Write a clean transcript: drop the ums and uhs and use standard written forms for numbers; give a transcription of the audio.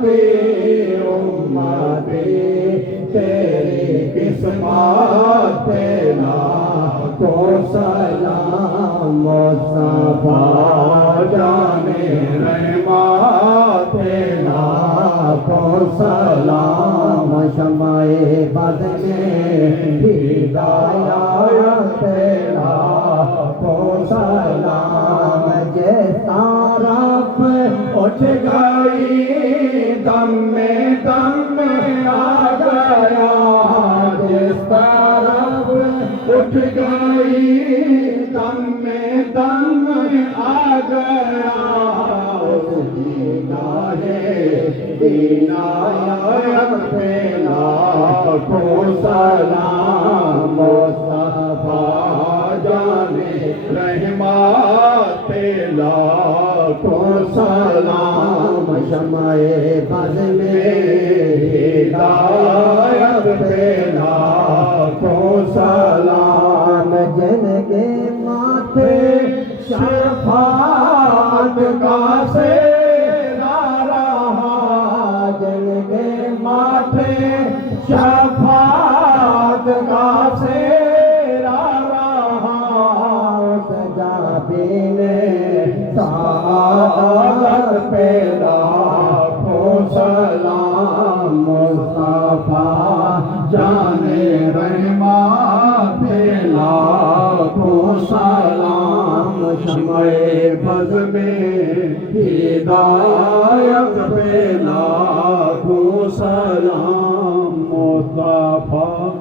کی امتی تیری قسمت پہ لاکھوں سلام مصطفیٰ جان رحمت پہ لاکھوں سلام شمع بد میں ہدایت پہ لاکھوں سلام جس طرف اٹھ گئی دم میں آ گیا جس طرف اٹھ گئی دم میں آ گیا عنایت پہ لاکھوں سلام مصطفیٰ جان رحمت پہ لاکھوں سلام شمع بد میں ہدایت پہ لاکھوں سلام جن کے ماتھے شفاعت کا سایہ رہا جن کے ماتھے شفاعت کا سایہ رہا سجا پینے سعادت پہ لاکھوں سلام مصطفیٰ جان رحمت پہ لاکھوں سلام شمع بز میں ہدایت پہ لاکھوں سلام مصطفیٰ